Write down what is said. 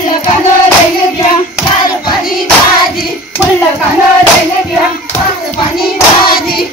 मुल्ल कांदा राहिले घ्या चार पाणी भाजी मुल्ल कांदा राहिले घ्या पाच पाणी भाजी